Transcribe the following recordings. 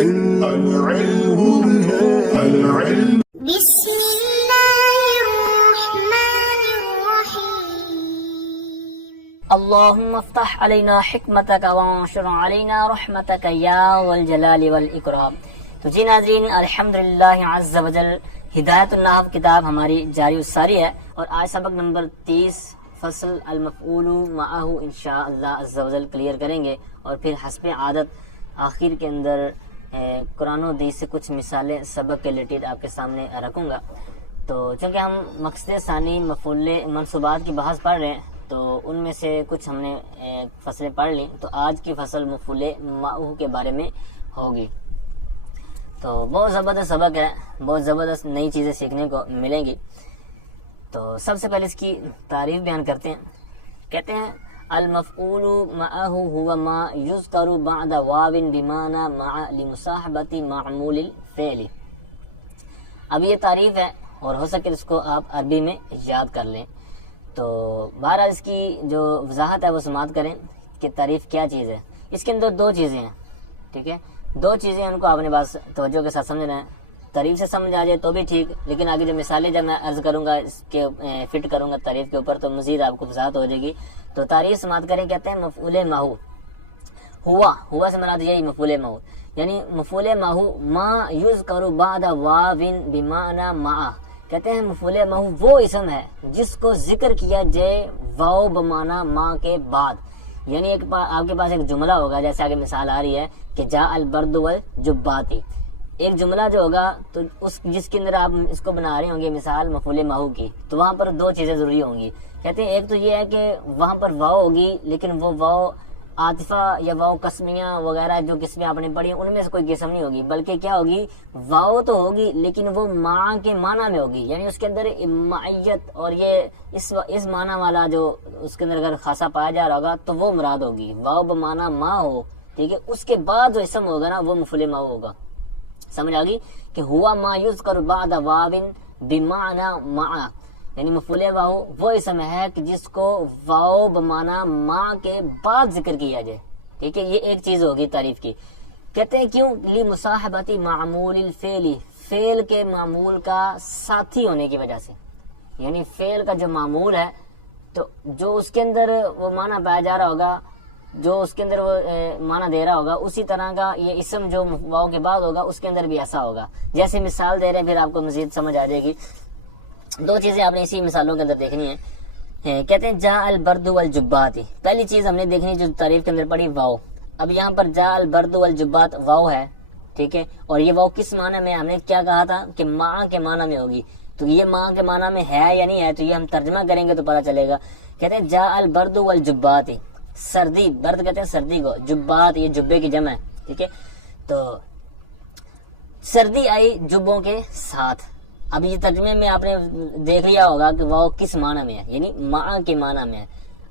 بسم الله الرحمن الرحيم اللهم افتح علينا حکمتک وانشر علينا رحمتک یا ذا الجلال والاکرام۔ تو جی ناظرین، الحمدللہ عز وجل ہدایت النحو کتاب ہماری جاری الساری ہے، اور آج سبق نمبر 30 فصل المفعول معہ انشاءاللہ عز وجل کلیئر کریں گے، اور پھر حسب عادت آخر کے اندر قرآن و حدیث سے کچھ مثالیں سبق کے ریلیٹڈ آپ کے سامنے رکھوں گا۔ تو چونکہ ہم مقصد ثانی مفعول منصوبات کی بحث پڑھ رہے ہیں، تو ان میں سے کچھ ہم نے فصلیں پڑھ لیں، تو آج کی فصل مفعول معہ کے بارے میں ہوگی۔ تو بہت زبردست سبق ہے، بہت زبردست نئی چیزیں سیکھنے کو ملیں گی۔ تو سب سے پہلے اس کی تعریف بیان کرتے ہیں۔ کہتے ہیں المفعول معہ هو ما یذکر بعد واو بمعنی مع لمصاحبۃ معمول الفعل۔ اب یہ تعریف ہے، اور ہو سکے اس کو آپ عربی میں یاد کر لیں۔ تو بہرحال اس کی جو وضاحت ہے وہ سماعت کریں کہ تعریف کیا چیز ہے۔ اس کے اندر دو چیزیں ہیں، ٹھیک ہے، دو چیزیں ان کو آپ نے بس توجہ کے ساتھ سمجھنا ہے۔ تعریف سے سمجھ آ جائے تو بھی ٹھیک، لیکن آگے جو مثالیں جب میں عرض کروں گا اس کے فٹ کروں گا تعریف کے اوپر، تو مزید آپ کو وضاحت ہو جائے گی۔ تو تعریف سماعت کریں۔ کہتے ہیں مفعول معہ، ہوا سے مراد یہی مفعول معہ، یعنی مفعول معہ ما یذکر بعد واو بمعنی مع۔ کہتے ہیں مفعول معہ وہ اسم ہے جس کو ذکر کیا جائے واو بمعنی مع کے بعد۔ یعنی آپ کے پاس ایک جملہ ہوگا، جیسے آگے مثال آ رہی ہے کہ جاء البرد والجبات۔ ایک جملہ جو ہوگا تو جس کے اندر آپ اس کو بنا رہے ہوں گے مثال مفعول معہ کی، تو وہاں پر دو چیزیں ضروری ہوں گی۔ کہتے ہیں ایک تو یہ ہے کہ وہاں پر واو ہوگی، لیکن وہ واو عاطفہ یا واو قسمیہ وغیرہ جو قسمیں آپ نے پڑھی ان میں سے کوئی قسم نہیں ہوگی، بلکہ کیا ہوگی، واو تو ہوگی لیکن وہ مع کے معنی میں ہوگی، یعنی اس کے اندر معیت اور یہ اس معنی والا جو اس کے اندر اگر خاصا پایا جا رہا ہوگا تو وہ مراد ہوگی۔ واو بمعنی مع ہو، ٹھیک ہے، اس کے بعد جو اسم ہوگا نا وہ مفعول معہ ہوگا۔ سمجھ آ گئی کہ ہوا ما یذکر بعد واو بمعنی مع، یعنی مفعول معہ وہ اسم ہے کہ جس کو واو بمعنی مع کے بعد ذکر کیا جائے، ٹھیک ہے، یہ ایک چیز ہوگی تعریف کی۔ کہتے ہیں کیوں، لمصاحبۃ معمول الفعل، فعل کے معمول کا ساتھی ہونے کی وجہ سے، یعنی فعل کا جو معمول ہے تو جو اس کے اندر وہ معنی پایا جا رہا ہوگا، جو اس کے اندر وہ معنی دے رہا ہوگا، اسی طرح کا یہ اسم جو واو کے بعد ہوگا اس کے اندر بھی ایسا ہوگا۔ جیسے مثال دے رہے ہیں، پھر آپ کو مزید سمجھ آ جائے گی۔ دو چیزیں آپ نے اسی مثالوں کے اندر دیکھنی ہیں۔ کہتے ہیں جاء البرد والجبات، پہلی چیز ہم نے دیکھنی جو تعریف کے اندر پڑھی واو۔ اب یہاں پر جاء البرد والجبات واو ہے، ٹھیک ہے، اور یہ واو کس معنی میں، ہم نے کیا کہا تھا کہ مع کے معنی میں ہوگی۔ تو یہ مع کے معنی میں ہے یا نہیں ہے، تو یہ ہم ترجمہ کریں گے تو پتہ چلے گا۔ کہتے ہیں جاء البرد والجبات، سردی، برد کہتے ہیں سردی کو، جبات یہ جبے کی جمع ہے، ٹھیک ہے، تو سردی آئی جبوں کے ساتھ۔ اب یہ ترجمے میں آپ نے دیکھ لیا ہوگا کہ وہ کس معنی میں ہے، یعنی مع کے معنی میں ہے۔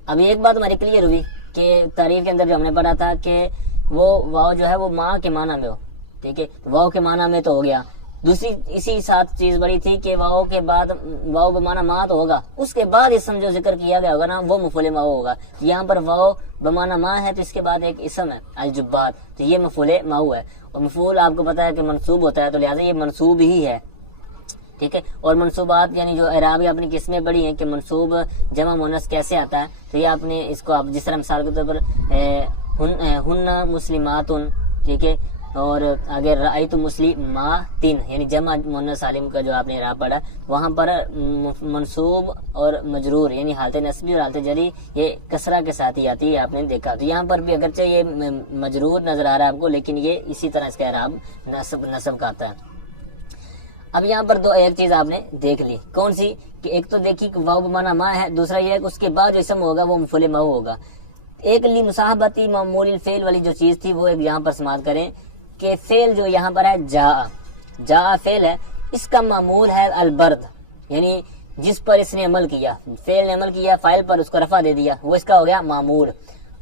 اب ایک بات ہماری کلیئر ہوئی کہ تعریف کے اندر جو ہم نے پڑھا تھا کہ وہ واو جو ہے وہ مع کے معنی میں ہو، ٹھیک ہے، واو کے معنی میں تو ہو گیا۔ دوسری اسی ساتھ چیز بڑی تھی کہ واو کے بعد واو بمعنی مع تو ہوگا، اس کے بعد اسم جو ذکر کیا گیا ہوگا نا وہ مفعول معہ ہوگا۔ یہاں پر واو بمعنی مع ہے تو اس کے بعد ایک اسم ہے الجبات، تو یہ مفعول معہ ہے، اور مفعول آپ کو پتا ہے کہ منصوب ہوتا ہے، تو لہٰذا یہ منصوب ہی ہے، ٹھیک ہے۔ اور منصوبات یعنی جو اعرابی آپ نے قسمیں پڑھی ہیں کہ منصوب جمع مؤنث کیسے آتا ہے، تو یہ آپ نے اس کو آپ جس طرح مثال کے طور پر ہن مسلمات، ٹھیک ہے، اور اگر رأیت مسلمات یعنی جمع مؤنث سالم کا جو آپ نے اعراب پڑھا، وہاں پر منصوب اور مجرور یعنی حالت نصبی اور حالت جری یہ کسرہ کے ساتھ ہی آتی ہے، آپ نے دیکھا۔ تو یہاں پر بھی اگرچہ یہ مجرور نظر آ رہا ہے آپ کو، لیکن یہ اسی طرح اس کا اعراب نصب کا آتا ہے۔ اب یہاں پر ایک چیز آپ نے دیکھ لی، کون سی، کہ ایک تو دیکھی کہ واو بمعنی مع ہے، دوسرا یہ ہے کہ اس کے بعد جو اسم ہوگا وہ مفعول معہ ہوگا۔ ایک لمصاحبۃ معمول الفعل والی جو چیز تھی وہ ایک یہاں پر سماعت کریں کہ فعل جو یہاں پر ہے جاء فعل ہے، اس کا معمول ہے البرد، یعنی جس پر اس نے عمل کیا، فعل نے عمل کیا، فاعل پر اس کو رفع دے دیا، وہ اس کا ہو گیا معمول۔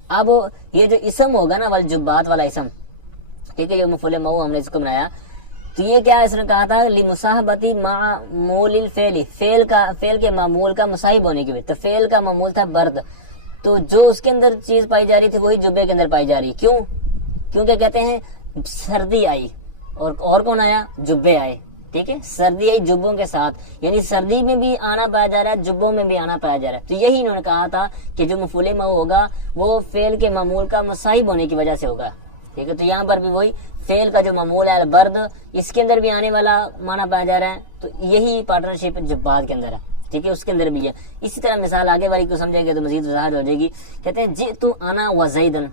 اب یہ جو اسم ہوگا نا والجبات والا اسم، ٹھیک ہے، یہ مفعول معہ ہم نے اس کو بنایا، تو یہ کیا اس نے کہا تھا لمصاحبۃ معمول الفعل، فعل کے معمول کا مصاحب ہونے کی وجہ، تو فعل کا معمول تھا برد، تو جو اس کے اندر چیز پائی جا رہی تھی وہی جبے کے اندر پائی جا رہی، کیونکہ کہتے ہیں سردی آئی، اور کون آیا؟ جبے آئے، ٹھیک ہے، سردی آئی جبوں کے ساتھ، یعنی سردی میں بھی آنا پایا جا رہا ہے، جبوں میں بھی آنا پایا جا رہا ہے. تو یہی انہوں نے کہا تھا کہ جو مفعول ماؤ ہوگا وہ فعل کے معمول کا مصاحب ہونے کی وجہ سے ہوگا، ٹھیک ہے. تو یہاں پر بھی وہی فعل کا جو معمول ہے البرد، اس کے اندر بھی آنے والا معنی پایا جا رہا ہے. تو یہی پارٹنرشپ جبات کے اندر ہے، ٹھیک ہے، اس کے اندر بھی ہے. اسی طرح مثال آگے والی کو سمجھیں گے تو مزید وضاحت ہو جائے گی. کہتے ہیں جئت انا وزیدن،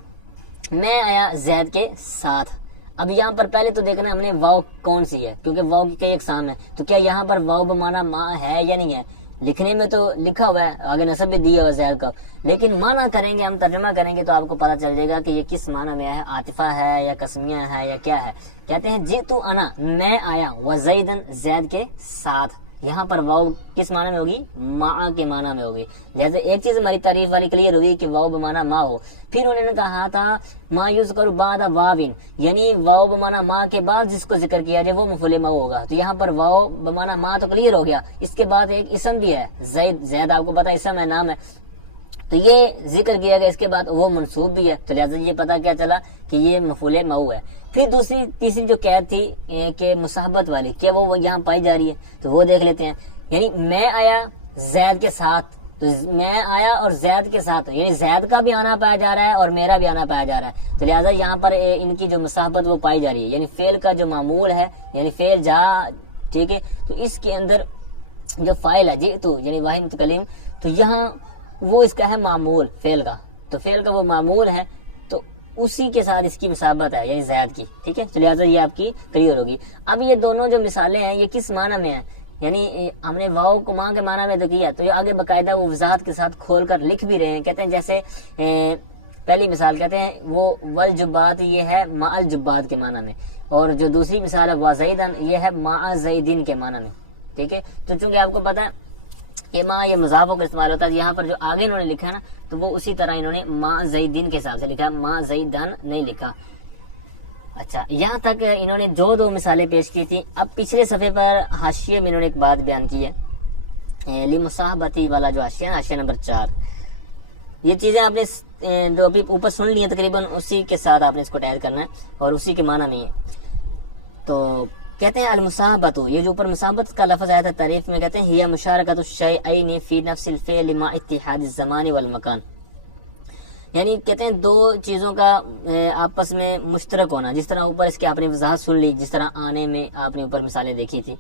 میں آیا زید کے ساتھ. اب یہاں پر پہلے تو دیکھنا ہم نے واو کون سی ہے، کیونکہ واو کی کئی اقسام ہے. تو کیا یہاں پر واو بمانا ماں ہے یا نہیں ہے؟ لکھنے میں تو لکھا ہوا ہے، آگے نصب بھی دیا ہوا زید کا، لیکن معنی کریں گے ہم، ترجمہ کریں گے تو آپ کو پتہ چل جائے گا کہ یہ کس معنی میں ہے، عاطفہ ہے یا قسمیہ ہے یا کیا ہے. کہتے ہیں جئت انا، میں آیا، وزیدن، زید کے ساتھ. یہاں پر واو کس معنی میں ہوگی؟ ماں کے معنی میں ہوگی. جیسے ایک چیز ہماری تعریف والی کلیئر ہوئی کہ واو بمانا ماں ہو. پھر انہوں نے کہا تھا ما یذکر بعد واوین، یعنی واو بمانا ماں کے بعد جس کو ذکر کیا جائے وہ مفعول ماں ہوگا. تو یہاں پر واو بمانا ماں تو کلیئر ہو گیا، اس کے بعد ایک اسم بھی ہے زید. زید آپ کو پتا اسم ہے، نام ہے، تو یہ ذکر کیا گیا. اس کے بعد وہ منصوب بھی ہے، تو لہٰذا یہ پتا کیا چلا کہ یہ مفعول ماؤ ہے. پھر تیسری جو قید تھی کہ مصاحبت والی، کیا وہ یہاں پائی جا رہی ہے؟ تو وہ دیکھ لیتے ہیں. یعنی میں آیا زید کے ساتھ، تو میں آیا اور زید کے ساتھ، یعنی زید کا بھی آنا پایا جا رہا ہے اور میرا بھی آنا پایا جا رہا ہے. تو لہٰذا یہاں پر ان کی جو مصاحبت وہ پائی جا رہی ہے، یعنی فعل کا جو معمول ہے، یعنی فعل جا، ٹھیک ہے. تو اس کے اندر جو فاعل ہے جئت، یعنی واحد متکلم، تو یہاں وہ اس کا ہے معمول فعل کا. تو فعل کا وہ معمول ہے، تو اسی کے ساتھ اس کی مصاحبت ہے، یعنی زید کی، ٹھیک ہے. تو لہٰذا یہ آپ کی کلیئر ہوگی. اب یہ دونوں جو مثالیں ہیں یہ کس معنی میں ہیں؟ یعنی ہم نے واؤ کو ماں کے معنی میں تو کیا، تو یہ آگے باقاعدہ وہ وضاحت کے ساتھ کھول کر لکھ بھی رہے ہیں. کہتے ہیں جیسے پہلی مثال کہتے ہیں وہ والجبات، یہ ہے مع الجبات کے معنی میں، اور جو دوسری مثال ہے وزیدن، یہ ہے مع زیدین کے معنی میں، ٹھیک ہے. تو چونکہ آپ کو پتا ہے کہ ماں یہ مضافوں کا استعمال ہوتا ہے، یہاں پر جو آگے انہوں نے لکھا ہے نا، تو وہ اسی طرح انہوں نے مع زیدین کے حساب سے لکھا، مع زیدن نہیں لکھا. اچھا، یہاں تک انہوں نے جو دو مثالیں پیش کی تھی. اب پچھلے صفحے پر حاشیے میں انہوں نے ایک بات بیان کی ہے، لمصاحبتی والا جو حاشیہ ہے، حاشیہ نمبر 4. یہ چیزیں آپ نے جو ابھی اوپر سن لی ہیں تقریباً اسی کے ساتھ آپ نے اس کو ٹیگ کرنا ہے اور اسی کے معنی میں ہے. تو کہتے ہیں المصاحبت، یہ جو اوپر مصاحبت کا لفظ آیا تھا تعریف میں، کہتے ہیں ہی مشارکت الشیئین فی نفس الفعل مع اتحاد الزمان والمکان. یعنی کہتے ہیں دو چیزوں کا آپس میں مشترک ہونا، جس طرح اوپر اس کی آپ نے وضاحت سن لی، جس طرح آنے میں آپ نے اوپر مثالیں دیکھی تھی،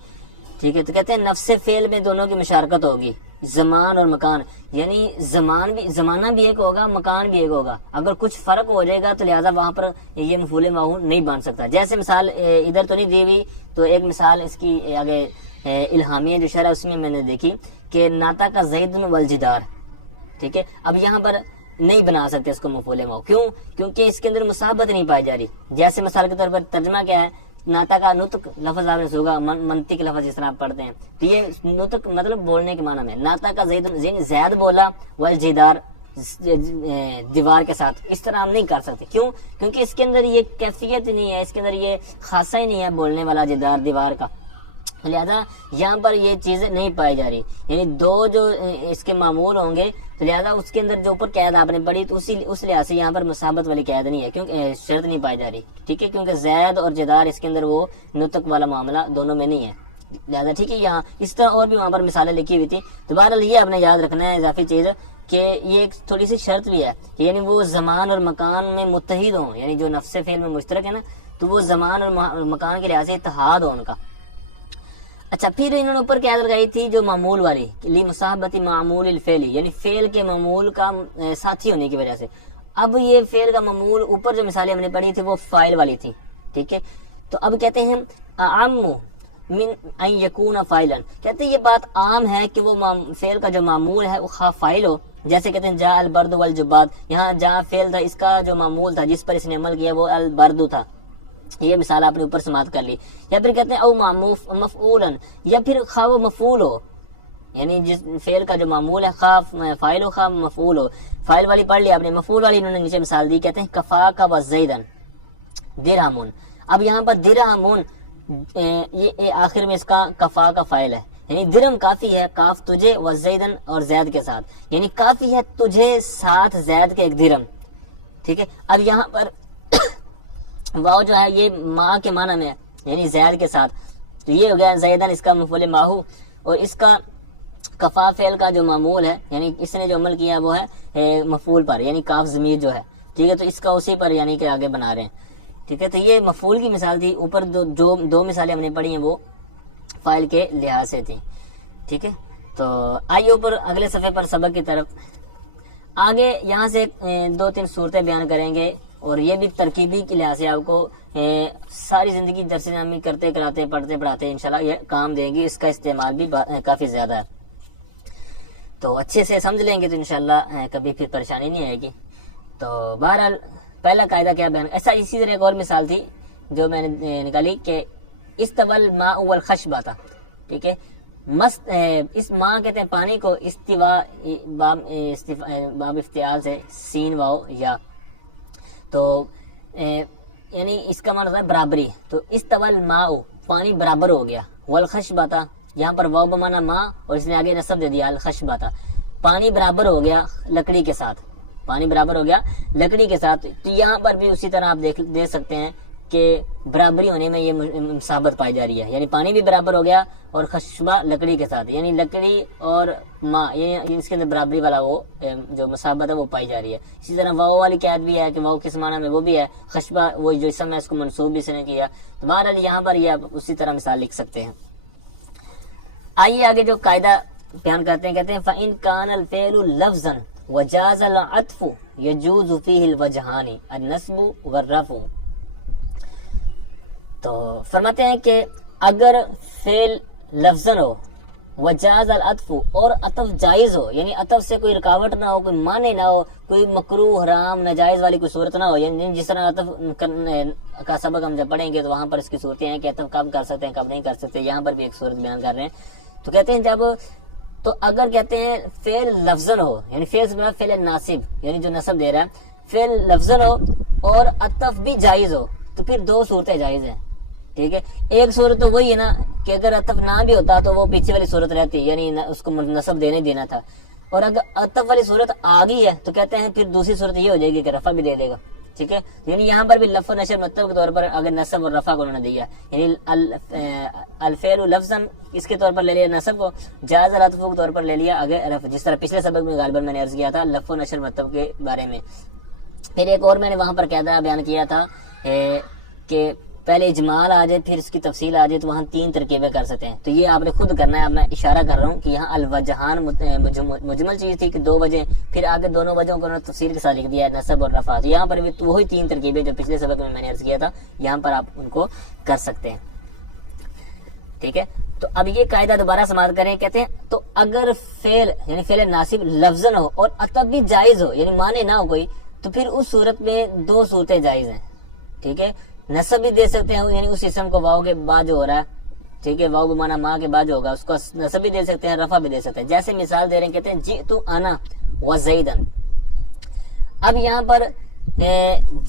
ٹھیک ہے. تو کہتے ہیں نفس فعل میں دونوں کی مشارکت ہوگی، زمان اور مکان، یعنی زمانہ بھی ایک ہوگا، مکان بھی ایک ہوگا. اگر کچھ فرق ہو جائے گا تو لہٰذا وہاں پر یہ مفعول معمول نہیں بن سکتا. جیسے مثال ادھر تو نہیں دی ہوئی، تو ایک مثال اس کی آگے الہامیہ جو شرح اس میں نے دیکھی کہ ناتا کا زید والجدار، ٹھیک ہے. اب یہاں پر نہیں بنا سکتے اس کو مفعول معمول، کیوں؟ کیونکہ اس کے اندر مصاحبت نہیں پائی جا رہی. جیسے مثال کے طور پر ترجمہ کیا ہے، ناتا کا نطق لفظ آپ نے سوگا، منطق لفظ جس طرح آپ پڑھتے ہیں، تو یہ نطق مطلب بولنے کے معنی میں. ناتا کا زید بولا، والجدار دیوار کے ساتھ، اس طرح ہم نہیں کر سکتے. کیوں؟ کیونکہ اس کے اندر یہ کیفیت نہیں ہے، اس کے اندر یہ خاصہ ہی نہیں ہے بولنے والا جدار دیوار کا. لہذا یہاں پر یہ چیزیں نہیں پائی جا رہی، یعنی دو جو اس کے معمول ہوں گے، تو لہذا اس کے اندر جو اوپر قید آپ نے پڑھی تو اس لحاظ سے یہاں پر مصاحبت والی قید نہیں ہے، کیونکہ شرط نہیں پائی جا رہی، ٹھیک ہے. کیونکہ زید اور جدار اس کے اندر وہ نطق والا معاملہ دونوں میں نہیں ہے، لہذا ٹھیک ہے. یہاں اس طرح اور بھی وہاں پر مثالیں لکھی ہوئی تھی. تو بہرحال یہ آپ نے یاد رکھنا ہے اضافی چیز کہ یہ ایک تھوڑی سی شرط بھی ہے کہ یعنی وہ زمان اور مکان میں متحد ہوں، یعنی جو نفس فعل میں مشترک ہے نا، تو وہ زمان اور مکان کے لحاظ سے اتحاد ہو ان کا. اچھا، پھر انہوں نے اوپر قید لگائی تھی جو معمول والی، لمصاحبت معمول الفعل، یعنی فعل کے معمول کا ساتھی ہونے کی وجہ سے. اب یہ فعل کا معمول اوپر جو مثالیں ہم نے پڑھی تھی وہ فاعل والی تھی، ٹھیک ہے. تو اب کہتے ہیں اعم من ان یکون فاعلا، کہتے ہیں یہ بات عام ہے کہ وہ فعل کا جو معمول ہے وہ خواہ فاعل ہو. جیسے کہتے ہیں جاء البرد والجبات، یہاں جاء فعل تھا، اس کا جو معمول تھا جس پر اس نے عمل کیا وہ البرد تھا. یہ مثال آپ نے اوپر سماعت کر لی. یا پھر کہتے ہیں او مفعولا، یا پھر خواہ وہ مفعول ہو، یعنی جس فعل کا جو معمول ہے خواہ فاعل ہو خواہ مفعول ہو. فاعل والی پڑھ لی آپ نے، مفعول والی انہوں نے نیچے مثال دی، کہتے ہیں کفا کا وزیدن درہمون. اب یہاں پر درہمون یہ آخر میں اس کا کفا کا فاعل ہے، یعنی درہم کافی ہے، کاف تجھے وزیدن اور زید کے ساتھ، یعنی کافی ہے تجھے ساتھ زید کے ایک درہم، ٹھیک ہے. اب یہاں پر واو جو ہے یہ ماں کے معنی میں ہے، یعنی زید کے ساتھ. تو یہ ہو گیا زیدن اس کا مفعول ماہو. اور اس کا کفا فعل کا جو معمول ہے یعنی اس نے جو عمل کیا وہ ہے مفعول پر یعنی کاف ضمیر جو ہے. ٹھیک ہے, تو اس کا اسی پر یعنی کہ آگے بنا رہے ہیں. ٹھیک ہے, تو یہ مفعول کی مثال تھی. اوپر دو مثالیں ہم نے پڑھی ہیں وہ فاعل کے لحاظ سے تھی. ٹھیک ہے, تو آئیے اوپر اگلے صفحے پر سبق کی طرف. آگے یہاں سے 2-3 صورتیں بیان کریں گے اور یہ بھی ترکیبی کے لحاظ سے آپ کو ساری زندگی درس نامی کرتے کراتے پڑھتے پڑھاتے انشاءاللہ یہ کام دیں گی. اس کا استعمال بھی کافی زیادہ ہے, تو اچھے سے سمجھ لیں گے تو انشاءاللہ کبھی پھر پریشانی نہیں آئے گی. تو بہرحال پہلا قاعدہ کیا بیان, ایسا اسی طرح ایک اور مثال تھی جو میں نے نکالی کہ استول ماء والخشبہ تھا. ٹھیک ہے, اس ماء کہتے ہیں پانی کو, استوا باب افتعال سے سین واو یا, تو یعنی اس کا معنی ہے برابری. تو استول ماء پانی برابر ہو گیا, والخشبہ تھا یہاں پر واو بمانا ماء اور اس نے آگے نصب دے دیا الخشبہ تھا, پانی برابر ہو گیا لکڑی کے ساتھ, پانی برابر ہو گیا لکڑی کے ساتھ. تو یہاں پر بھی اسی طرح آپ دیکھ سکتے ہیں کہ برابری ہونے میں یہ مسابت پائی جا رہی ہے, یعنی پانی بھی برابر ہو گیا اور خشبہ لکڑی کے ساتھ, یعنی لکڑی اور ماء یعنی اس کے اندر برابری والا وہ جو مسابت ہے وہ پائی جا رہی ہے. اسی طرح واو والی قید بھی ہے کہ واو کس معنی میں وہ بھی ہے, خشبہ وہ جو اسم ہے اس کو منصوب بھی اس نے کیا. تو بہرحال یہاں پر یہ آپ اسی طرح مثال لکھ سکتے ہیں. آئیے آگے جو قاعدہ بیان کرتے ہیں, کہتے ہیں فَإِن كَانَ الْفِعْلُ لَفْظًا وَجَازَ الْعَطْفُ يَجُوزُ فِيهِ الْوَجْهَانِ النَّصْبُ وَالرَّفْعُ. تو فرماتے ہیں کہ اگر فعل لفظاً ہو وجاز العطف اور عطف جائز ہو, یعنی عطف سے کوئی رکاوٹ نہ ہو, کوئی معنی نہ ہو, کوئی مکروہ حرام ناجائز والی کوئی صورت نہ ہو, یعنی جس طرح عطف کا سبق ہم جب پڑھیں گے تو وہاں پر اس کی صورتیں ہیں کہ عطف کب کر سکتے ہیں کب نہیں کر سکتے. یہاں پر بھی ایک صورت بیان کر رہے ہیں. تو کہتے ہیں جب تو اگر کہتے ہیں فعل لفظاً ہو, یعنی فعل سے فعل ناصب یعنی جو نصب دے رہا ہے, فعل لفظاً ہو اور عطف بھی جائز ہو, تو پھر 2 صورتیں جائز ہیں. ٹھیک ہے, ایک صورت تو وہی ہے نا کہ اگر عطف نہ بھی ہوتا تو وہ پیچھے والی صورت رہتی, یعنی اس کو نصب دینے دینا تھا. اور اگر عطف والی صورت آ گئی ہے تو کہتے ہیں پھر دوسری صورت یہ ہو جائے گی کہ رفع بھی دے دے گا. ٹھیک ہے, یعنی یہاں پر بھی لفظ و نشر مطلب کے طور پر اگر نصب اور رفع کو انہوں نے دیا, یعنی الفعل لفظا اس کے طور پر لے لیا نصب کو, جائز العطف کے طور پر لے لیا اگر رفع, جس طرح پچھلے سبق میں غالباً میں نے عرض کیا تھا لفظ و نشر مطلب کے بارے میں. پھر ایک اور میں نے وہاں پر قاعدہ بیان کیا تھا کہ پہلے اجمال آ جائے پھر اس کی تفصیل آ جائے تو وہاں 3 ترکیبیں کر سکتے ہیں. تو یہ آپ نے خود کرنا ہے, اب میں اشارہ کر رہا ہوں کہ یہاں الوجہان مجمل چیز تھی کہ 2 وجہ, پھر آگے دونوں وجہوں کو تفصیل کے ساتھ لکھ دیا ہے نصب اور رفع. تو یہاں پر بھی وہی 3 ترکیبیں جو پچھلے سبق میں نے عرض کیا تھا یہاں پر آپ ان کو کر سکتے ہیں. ٹھیک ہے, تو اب یہ قاعدہ دوبارہ سماعت کریں. کہتے ہیں تو اگر فعل یعنی فعل ناصب لفظاً ہو اور عطف بھی جائز ہو, یعنی معنی نہ ہو کوئی, تو پھر اس صورت میں 2 صورتیں جائز ہیں. ٹھیک ہے, نصب بھی دے سکتے ہیں یعنی اس اسم کو واو کے بعد جو ہو رہا ہے, ٹھیک ہے, واو بمانا ماں کے بعد جو ہوگا اس کو نصب بھی دے سکتے ہیں, رفع بھی دے سکتے ہیں. جیسے مثال دے رہے ہیں, کہتے ہیں جئت انا وزیدن. اب یہاں پر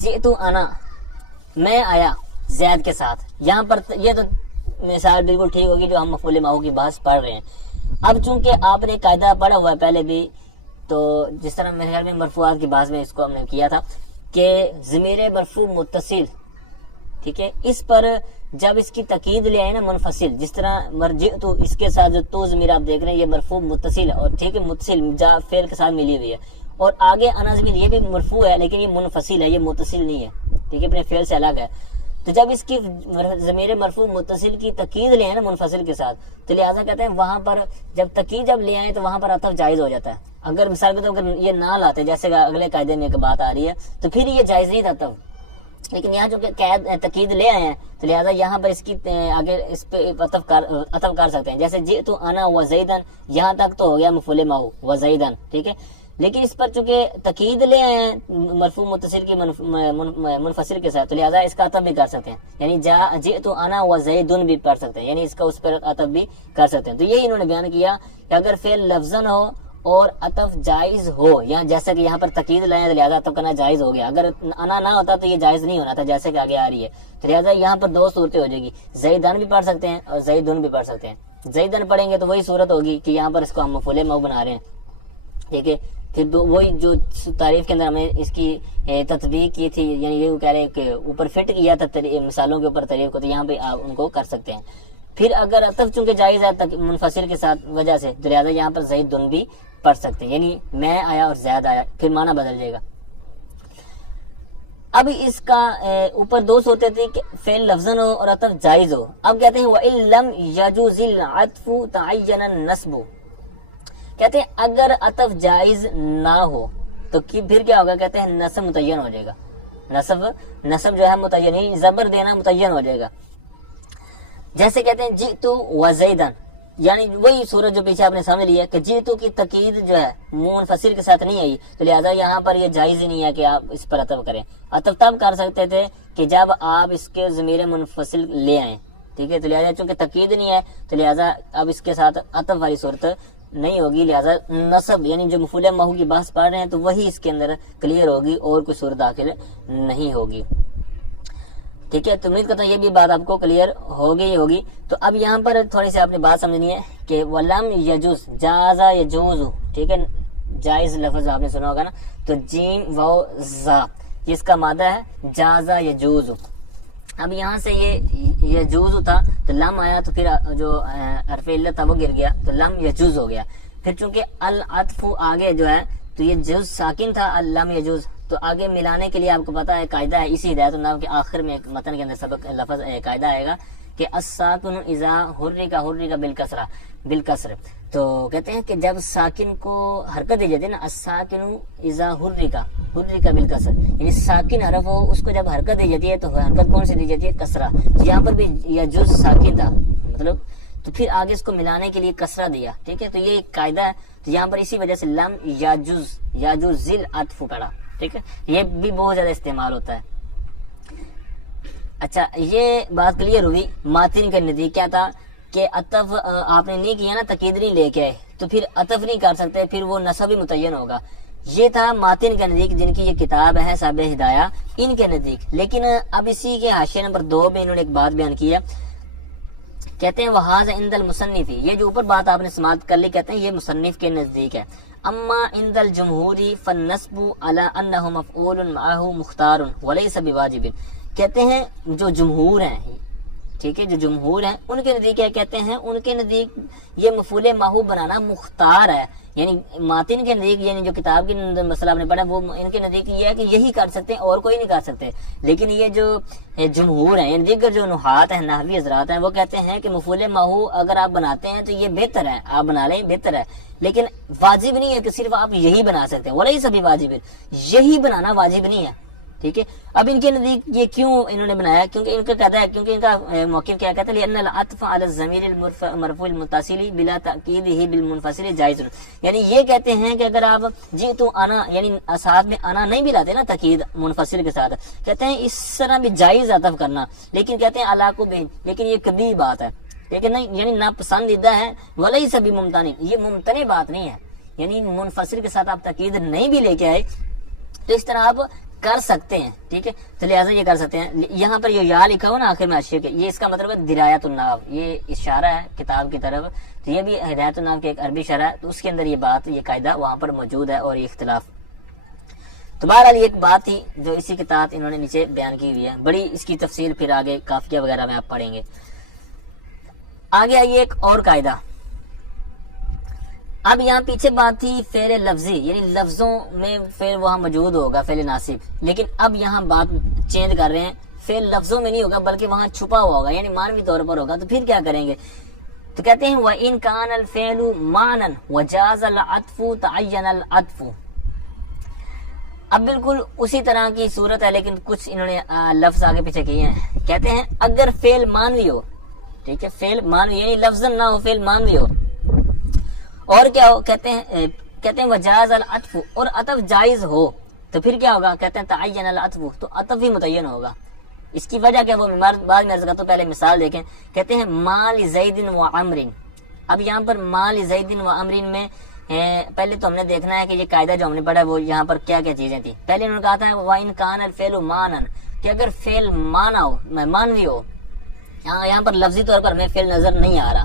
جئت انا میں آیا زید کے ساتھ, یہاں پر یہ تو مثال بالکل ٹھیک ہوگی جو ہم مفعول ماہو کی بحث پڑھ رہے ہیں. اب چونکہ آپ نے قاعدہ پڑھا ہوا ہے پہلے بھی, تو جس طرح میرے خیال میں مرفوعات کی بحث میں اس کو ہم نے کیا تھا کہ ضمیر مرفوع متصل, ٹھیک ہے, اس پر جب اس کی تاکید لے آئے نا منفصل, جس طرح مرجئت اس کے ساتھ جو تو ضمیر آپ دیکھ رہے ہیں یہ مرفوع متصل ہے, اور ٹھیک ہے متصل فعل کے ساتھ ملی ہوئی ہے, اور آگے انا ضمیر یہ بھی مرفوع ہے لیکن یہ منفصل ہے, یہ متصل نہیں ہے. ٹھیک ہے, اپنے فعل سے الگ ہے. تو جب اس کی ضمیر مرفوع متصل کی تاکید لے آئے نا منفصل کے ساتھ, تو لہٰذا کہتے ہیں وہاں پر جب تاکید جب لے آئے تو وہاں پر عطف جائز ہو جاتا ہے. اگر مثال کے طور پر یہ نہ لاتے, جیسے اگلے قاعدے میں ایک بات آ رہی ہے, تو پھر یہ جائز نہیں تھا تب, لیکن یہاں جو کہ تاکید لے آئے ہیں تو لہٰذا یہاں پر اس کی آگے اس پہ عطف کر سکتے ہیں. جیسے جئت انا وزیدن, یہاں تک تو ہو گیا مفعول ماہو وزیدن, ٹھیک ہے, لیکن اس پر چونکہ تاکید لے آئے ہیں مرفوع متصل کی منفصل کے ساتھ, تو لہٰذا اس کا عطف بھی کر سکتے ہیں, یعنی جئت انا وزیدن بھی پڑھ سکتے ہیں, یعنی اس کا اس پر عطف بھی کر سکتے ہیں. تو یہی انہوں نے بیان کیا کہ اگر فعل لفظاً ہو اور عطف جائز ہو, یہاں جیسے کہ یہاں پر تاکید لائیں تو لہٰذا عطف کرنا جائز ہو گیا. اگر انا نہ ہوتا تو یہ جائز نہیں ہونا تھا, جیسے کہ آگے آ رہی ہے. تو لہٰذا یہاں پر 2 صورتیں ہو جائے گی, زیدن بھی پڑھ سکتے ہیں اور زیدن بھی پڑھ سکتے ہیں. زیدن پڑھیں گے تو وہی صورت ہوگی کہ یہاں پر اس کو ہم مفعول ماہو بنا رہے ہیں. ٹھیک ہے, پھر وہی جو تعریف کے اندر ہمیں اس کی تطبیق کی تھی، یعنی یہ کہہ رہے ہیں کہ اوپر فٹ کیا تھا مثالوں کے اوپر تعریف کو، تو یہاں پہ آپ ان کو کر سکتے ہیں۔ پھر اگر عطف چونکہ جائز ہے منفصل کے ساتھ وجہ سے، تو لہٰذا یہاں پر زید دن بھی پڑھ سکتے ہیں، یعنی میں آیا اور زید آیا، پھر معنی بدل جائے گا۔ اب اس کا اوپر دو صورتیں تھی کہ فعل لفظاً ہو اور عطف جائز ہو۔ اب کہتے ہیں وَإِن لَمْ يَجُوزِ الْعَطْفُ تَعَيَّنَ النَّصْبُ، کہتے ہیں اگر عطف جائز نہ ہو تو پھر کیا ہوگا، کہتے ہیں نصب متعین ہو جائے گا، نصب جو ہے متعین، یعنی زبر دینا متعین ہو جائے گا۔ جیسے کہتے ہیں جئتو وزیدن، یعنی وہی صورت جو پیچھے آپ نے سمجھ لیا کہ جئتو کی تقید جو ہے منفصل کے ساتھ نہیں آئی، تو لہٰذا یہاں پر یہ جائز ہی نہیں ہے کہ آپ اس پر عطف کریں۔ عطف تب کر سکتے تھے کہ جب آپ اس کے ضمیر منفصل لے آئیں، ٹھیک ہے، تو لہٰذا چونکہ تقید نہیں ہے تو لہٰذا اب اس کے ساتھ عطف والی صورت نہیں ہوگی، لہٰذا نصب یعنی جو مفعول ماہو کی بحث پڑھ رہے ہیں تو وہی اس کے اندر کلیئر ہوگی اور کوئی صورت داخل نہیں ہوگی، ٹھیک ہے۔ تو امید کرتا ہوں یہ بھی بات آپ کو کلیئر ہوگی۔ تو اب یہاں پر تھوڑی سی آپ نے بات سمجھنی ہے کہ ولم یجوز، جازا یجوز، ٹھیک ہے، جائز لفظ آپ نے سنا ہوگا نا، تو جیم و زا اس کا مادہ ہے جازا یجوز۔ اب یہاں سے یہ یجوز تھا تو لم آیا تو پھر جو حرف علت تھا وہ گر گیا تو لم یجوز ہو گیا۔ پھر چونکہ العطف آگے جو ہے تو یہ جز ساکن تھا لم یجوز، تو آگے ملانے کے لیے آپ کو پتا ہے قاعدہ ہے، اسی ہدایت النحو کے آخر میں ایک متن کے اندر سبق لفظ قاعدہ آئے گا کہ الساکن اذا حرک بالکسر، تو کہتے ہیں کہ جب ساکن کو حرکت دی جاتی ہے نا، الساکن اذا حرک بالکسر، یعنی ساکن حرف ہو اس کو جب حرکت دی جاتی ہے تو حرکت کون سی دی جاتی ہے، کسرہ۔ یہاں پر بھی یجوز ساکن تھا مطلب، تو پھر آگے اس کو ملانے کے لیے کسرہ دیا، ٹھیک ہے، تو یہ ایک قاعدہ ہے۔ تو یہاں پر اسی وجہ سے لم یجوز ذل عطف پڑا، ٹھیک ہے، یہ بھی بہت زیادہ استعمال ہوتا ہے۔ اچھا یہ بات کلیئر ہوئی۔ ماتن کا نزدیک کیا تھا کہ عطف آپ نے نہیں کیا نا، تقید نہیں لے کے آئے تو پھر عطف نہیں کر سکتے، پھر وہ نصب ہی متعین ہوگا۔ یہ تھا ماتن کے نزدیک، جن کی یہ کتاب ہے صاحب ہدایہ، ان کے نزدیک۔ لیکن اب اسی کے حاشیہ نمبر 2 میں انہوں نے ایک بات بیان کی ہے، کہتے ہیں وہاذا عند المصنف، یہ جو اوپر بات آپ نے سماعت کر لی، کہتے ہیں یہ مصنف کے نزدیک ہے۔ اما عند الجمہور فالنصب على انه مفعول معه مختار وليس بواجب، کہتے ہیں جو جمہور ہیں، ٹھیک ہے، جو جمہور ہیں ان کے نزدیک کیا کہتے ہیں، ان کے نزدیک یہ مفعول ماہو بنانا مختار ہے، یعنی ماتن کے نزدیک، یعنی جو کتاب کے مسئلہ آپ نے پڑھا وہ ان کے نزدیک یہ ہے کہ یہی کر سکتے ہیں اور کوئی نہیں کر سکتے۔ لیکن یہ جو جمہور ہیں، یعنی دیگر جو نحات ہیں، نحوی حضرات ہیں، وہ کہتے ہیں کہ مفعول ماہو اگر آپ بناتے ہیں تو یہ بہتر ہے، آپ بنا لیں بہتر ہے، لیکن واجب نہیں ہے کہ صرف آپ یہی بنا سکتے ہیں، ولیس بواجب، یہی بنانا واجب نہیں ہے، ٹھیک ہے۔ اب ان کے نزدیک یہ کیوں انہوں نے بنایا، کیونکہ ان کا کہتا ہے، کیونکہ ان کا موقف کیا کہتا ہے، لأن العطف على الضمیر المرفوع المتصل بلا تأکیدہ بالمنفصل جائز، یعنی یہ کہتے ہیں کہ اگر آپ جئتو انا، یعنی ساتھ میں انا نہیں بھی لاتے نا تأکید منفصل کے ساتھ، کہتے ہیں اس طرح بھی جائز عطف کرنا، لیکن کہتے ہیں علاقو بے، لیکن یہ کبھی بات ہے، لیکن نہیں، یعنی ناپسندیدہ ہے، ولیس بممتنع، یہ ممتنع بات نہیں ہے، یعنی منفصل کے ساتھ آپ تأکید نہیں بھی لے کے آئے تو اس طرح آپ کر سکتے ہیں، ٹھیک ہے، تو لہٰذا یہ کر سکتے ہیں۔ یہاں پر یہ یا لکھا ہو نا آخر میں حاشیے کے، یہ اس کا مطلب ہے درایت النحو، یہ اشارہ ہے کتاب کی طرف، تو یہ بھی ہدایت النحو کی ایک عربی شرح ہے، تو اس کے اندر یہ بات، یہ قاعدہ وہاں پر موجود ہے اور یہ اختلاف۔ تو بہرحال یہ ایک بات تھی جو اسی کے تحت انہوں نے نیچے بیان کی ہوئی ہے، بڑی اس کی تفصیل پھر آگے کافیہ وغیرہ میں آپ پڑھیں گے۔ آگے آئیے ایک اور قاعدہ۔ اب یہاں پیچھے بات تھی فعل لفظی، یعنی لفظوں میں فعل وہاں موجود ہوگا، فعل ناصب، لیکن اب یہاں بات چینج کر رہے ہیں، فعل لفظوں میں نہیں ہوگا بلکہ وہاں چھپا ہوا ہوگا، یعنی معنوی طور پر ہوگا، تو پھر کیا کریں گے؟ تو کہتے ہیں وَإِن كَانَ الْفِعْلُ مَعْنًا وَجَازَ الْعَطْفُ تَعَيَّنَ الْعَطْفُ۔ اب بالکل اسی طرح کی صورت ہے، لیکن کچھ انہوں نے لفظ آگے پیچھے کیے ہیں۔ کہتے ہیں اگر فعل مانوی ہو، ٹھیک ہے، فعل مانوی یعنی لفظاً نہ ہو، فعل مانوی ہو، اور کیا ہو، کہتے ہیں وجاز العطف، اور عطف جائز ہو، تو پھر کیا ہوگا؟ کہتے ہیں تعین العطف، تو عطف بھی متعین ہوگا۔ اس کی وجہ کیا، وہ بعد میں عرض کرتا ہوں، پہلے مثال دیکھیں۔ کہتے ہیں مال زید و عمر، اب یہاں پر مال زید و عمر میں پہلے تو ہم نے دیکھنا ہے کہ یہ قاعدہ جو ہم نے پڑھا وہ یہاں پر کیا کیا چیزیں تھیں۔ پہلے انہوں نے کہا تھا وَإِن كَانَ الْفِعْلُ مَعْنًا، کہ اگر فعل مانا ہو، مانوی ہو، یہاں پر لفظی طور پر ہمیں فعل نظر نہیں آ رہا،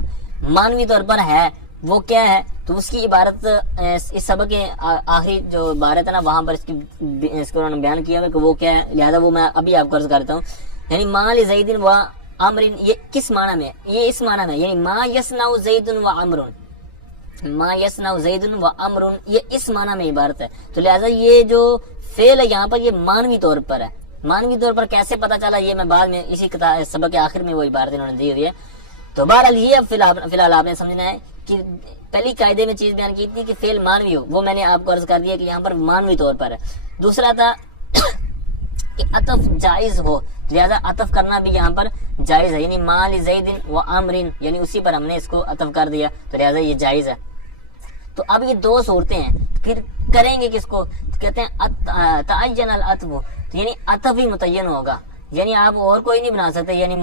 مانوی طور پر ہے، وہ کیا ہے؟ تو تو اس کی عبارت اس سبق کے آخری جو عبارت ہے نا وہاں پر اس کو انہوں نے بیان کیا ہے کہ وہ کیا ہے، لہذا وہ میں ابھی آپ کو عرض کرتا ہوں. یعنی ما لزید و عمر، یہ کس معنی میں؟ یہ اس معنی میں، یعنی ما یصنع زید و عمر، ما یصنع زید و عمر، یہ اس معنی میں عبارت ہے. تو لہذا یہ جو فعل ہے یہاں پر یہ مانوی طور پر ہے. مانوی طور پر کیسے پتہ چلا یہ میں بعد میں اسی سبق کے آخر میں وہ عبارت انہوں نے دی ہوئی ہے. تو بہرحال یہ اب فی الحال آپ نے سمجھنا ہے کہ پہلی قاعدے میں چیز بیان کی تھی کہ فعل مانوی ہو، وہ میں نے آپ کو عرض کر دیا کہ یہاں پر مانوی طور پر ہے. دوسرا تھا کہ عطف جائز ہو، لہذا عطف کرنا بھی یہاں پر جائز ہے، یعنی ما لزید و عمر، یعنی اسی پر ہم نے اس کو عطف کر دیا تو لہذا یہ جائز ہے. تو اب یہ دو صورتیں ہیں، پھر کریں گے کس کو؟ کہتے ہیں تعین العطف، یعنی عطف ہی متعین ہوگا، یعنی آپ اور کوئی نہیں بنا سکتے. یعنی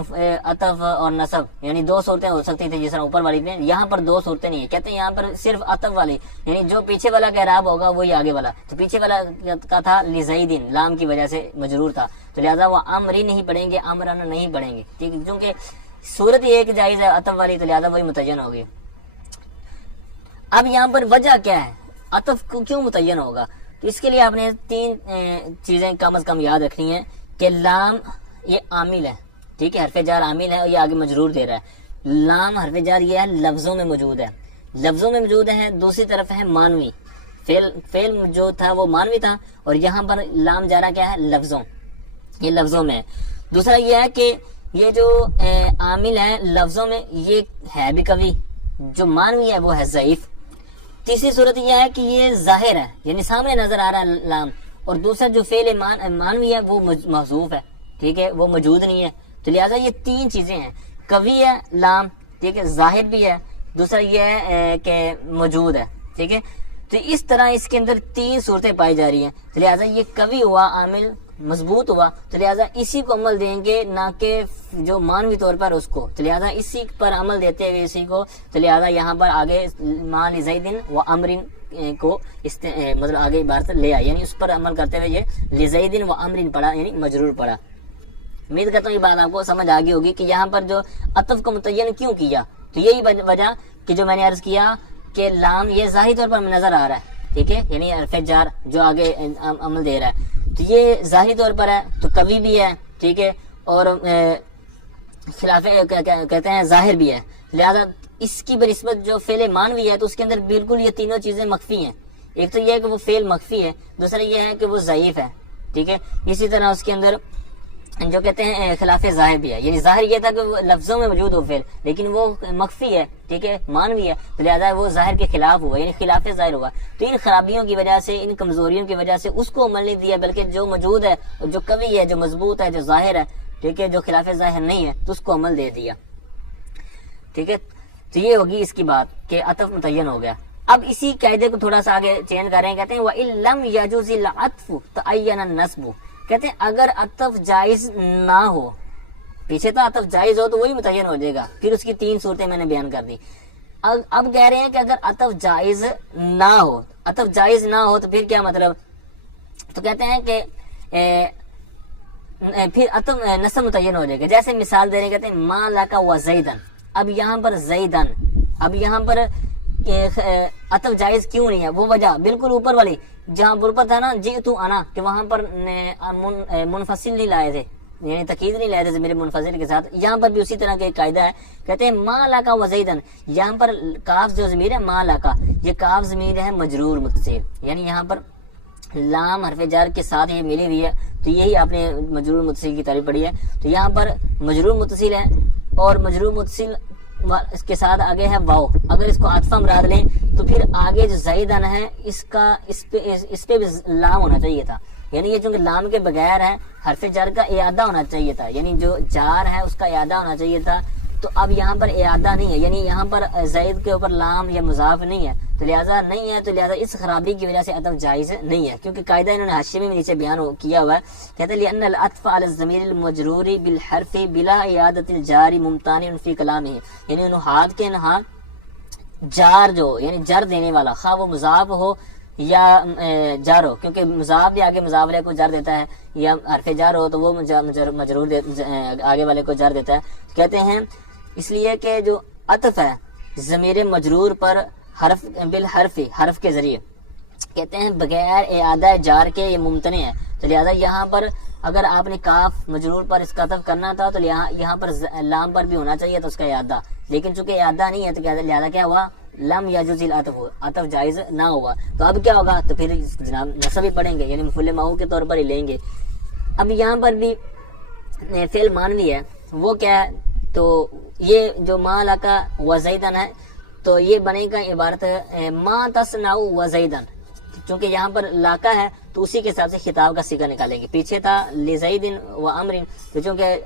عطف اور نصب، یعنی دو صورتیں ہو سکتی تھی جس طرح اوپر والی میں، یہاں پر دو صورتیں نہیں ہیں. کہتے ہیں یہاں پر صرف عطف والی، یعنی جو پیچھے والا کا اعراب ہوگا وہی آگے والا. تو پیچھے والا کا تھا لزیدن، لام کی وجہ سے مجرور تھا، تو لہذا وہ امری نہیں پڑھیں گے، امرن نہیں پڑھیں گے، ٹھیک ہے، کیونکہ صورت ہی ایک جائز ہے عطف والی، تو لہذا وہی متعین ہوگی. اب یہاں پر وجہ کیا ہے، عطف کیوں متعین ہوگا؟ تو اس کے لیے آپ نے تین چیزیں کم از کم یاد رکھنی ہیں کہ لام یہ عامل ہے، ٹھیک ہے، حرف جار عامل ہے اور یہ آگے مجرور دے رہا ہے. لام حرف جار یہ ہے لفظوں میں موجود ہے، لفظوں میں موجود ہے. دوسری طرف ہے مانوی، فعل جو تھا وہ مانوی تھا، اور یہاں پر لام جارا کیا ہے لفظوں، یہ لفظوں میں ہے. دوسرا یہ ہے کہ یہ جو عامل ہے لفظوں میں یہ ہے بھی قوی، جو مانوی ہے وہ ہے ضعیف. تیسری صورت یہ ہے کہ یہ ظاہر ہے، یعنی سامنے نظر آ رہا ہے لام، اور دوسرا جو فعل مانوی ہے وہ محذوف ہے، ٹھیک ہے، وہ موجود نہیں ہے. تو لہٰذا یہ تین چیزیں ہیں، قوی ہے لام، ٹھیک ہے، ظاہر بھی ہے، دوسرا یہ ہے کہ موجود ہے، ٹھیک ہے. تو اس طرح اس کے اندر تین صورتیں پائی جا رہی ہیں. تو لہٰذا یہ قوی ہوا، عامل مضبوط ہوا، تو لہٰذا اسی کو عمل دیں گے، نہ کہ جو مانوی طور پر اس کو. تو لہٰذا اسی پر عمل دیتے ہوئے اسی کو، تو لہٰذا یہاں پر آگے ما لزیدن و عمرن کو مطلب آگے عبارت لے آئی، یعنی اس پر عمل کرتے ہوئے یہ لزیدن و عمرن پڑھا، یعنی مجرور پڑھا. امید کرتا ہوں یہ بات آپ کو سمجھ آ گئی ہوگی کہ یہاں پر جو عطف کو متعین کیوں کیا. تو یہی وجہ کہ جو میں نے عرض کیا کہ لام یہ ظاہری طور پر نظر آ رہا ہے، ٹھیک ہے، یعنی حرف جار جو آگے عمل دے رہا ہے، تو یہ ظاہری طور پر ہے، تو قوی بھی ہے، ٹھیک ہے، اور خلاف کہتے ہیں ظاہر بھی ہے. لہذا اس کی بنسبت جو فعل مانوی ہے تو اس کے اندر بالکل یہ تینوں چیزیں مخفی ہیں. ایک تو یہ ہے کہ وہ فعل مخفی ہے، دوسرا یہ ہے کہ وہ ضعیف ہے، ٹھیک ہے. اسی طرح اس کے اندر جو کہتے ہیں خلاف ظاہر بھی ہے، یعنی ظاہر یہ تھا کہ وہ لفظوں میں موجود ہو فعل، لیکن وہ مخفی ہے، ٹھیک ہے، مانوی ہے، تو لہذا وہ ظاہر کے خلاف ہوا، یعنی خلاف ظاہر ہوا. تو ان خرابیوں کی وجہ سے، ان کمزوریوں کی وجہ سے اس کو عمل نہیں دیا، بلکہ جو موجود ہے، جو قوی ہے، جو مضبوط ہے، جو ظاہر ہے، ٹھیک ہے، جو خلاف ظاہر نہیں ہے، تو اس کو عمل دے دیا، ٹھیک ہے. تو یہ ہوگی اس کی بات کہ عطف متعین ہو گیا. اب اسی قاعدے کو تھوڑا سا آگے چینج کر رہے ہیں، کہتے ہیں وَإِن لَمْ يَجُزِ الْعَطْفُ تَعَيَّنَ النَّصْبُ، کہتے ہیں اگر عطف جائز نہ ہو، پیچھے تو عطف جائز ہو تو وہی متعین ہو جائے گا. پھر اس کی تین صورتیں میں نے بیان کر دی. اب کہہ رہے ہیں کہ اگر عطف جائز نہ ہو، عطف جائز نہ ہو تو پھر کیا مطلب؟ تو کہتے ہیں کہ پھر عطف نصب متعین ہو جائے گا. جیسے مثال دے رہے ہیں، کہتے ہیں ما لکا و زیدن. اب یہاں پر زیدن، اب یہاں پر عطف جائز کیوں نہیں ہے؟ وہ وجہ بالکل اوپر والی جہاں پر تھا نا جئتو انا، کہ وہاں پر منفصل نہیں لائے تھے، یعنی تقید نہیں لائے تھے میرے منفصل کے ساتھ. یہاں پر بھی اسی طرح کا ایک قاعدہ ہے، کہتے ہیں ما لکا و زیدن. یہاں پر کاف جو ضمیر ہے ما لکا، یہ کاف ضمیر ہے مجرور متصل، یعنی یہاں پر لام حرف جار کے ساتھ یہ ملی ہوئی ہے، تو یہی آپ نے مجرور متصل کی تعریف پڑھی ہے. تو یہاں پر مجرور متصل ہے، اور مجرور متصل اس کے ساتھ آگے ہے واو. اگر اس کو عطفہ مراد لیں تو پھر آگے جو زیدن ہے اس پہ بھی لام ہونا چاہیے تھا، یعنی یہ چونکہ لام کے بغیر ہے، حرف جار کا اعادہ ہونا چاہیے تھا، یعنی جو جار ہے اس کا اعادہ ہونا چاہیے تھا. تو اب یہاں پر اعادہ نہیں ہے، یعنی یہاں پر زید کے اوپر لام یا مضاف نہیں ہے، تو لہٰذا نہیں ہے، تو لہٰذا اس خرابی کی وجہ سے عطف جائز نہیں ہے. کیونکہ قاعدہ انہوں نے حاشیے میں نیچے بیان کیا ہوا ہے، کہتے ہیں لأن العطف على الضمیر المجرور بالحرف بلا اعادۃ الجار ممتنع فی کلامہ، یعنی نحات کے نہا جار جو یعنی جر دینے والا، خواہ وہ مضاف ہو یا جار ہو، کیونکہ مضاف بھی آگے مضاف والے کو جر دیتا ہے، یا حرف جار ہو تو وہ مجرور آگے والے کو جر دیتا ہے. کہتے ہیں اس لیے کہ جو عطف ہے ضمیر مجرور پر حرف بالحرف حرف کے ذریعے کہتے ہیں بغیر اعادہ جار کے یہ ممتنع ہے. تو لہٰذا یہاں پر اگر آپ نے کاف مجرور پر اس کا عطف کرنا تھا تو یہاں پر لام پر بھی ہونا چاہیے تو اس کا اعادہ، لیکن چونکہ اعادہ نہیں ہے تو لہٰذا کیا ہوا لم یجوز العطف، عطف جائز نہ ہوا. تو اب کیا ہوگا، تو پھر جناب نصب ہی پڑھیں گے، یعنی مفعول ماہو کے طور پر ہی لیں گے. اب یہاں پر بھی فعل مانوی ہے، وہ کیا ہے، تو یہ جو ما لکا و زیدن ہے تو یہ بنے گا عبارت ما تصنع و زیدن، چونکہ یہاں پر لاکا ہے تو اسی کے حساب سے خطاب کا صیغہ نکالیں گے. پیچھے تھا لزید و امر، تو چونکہ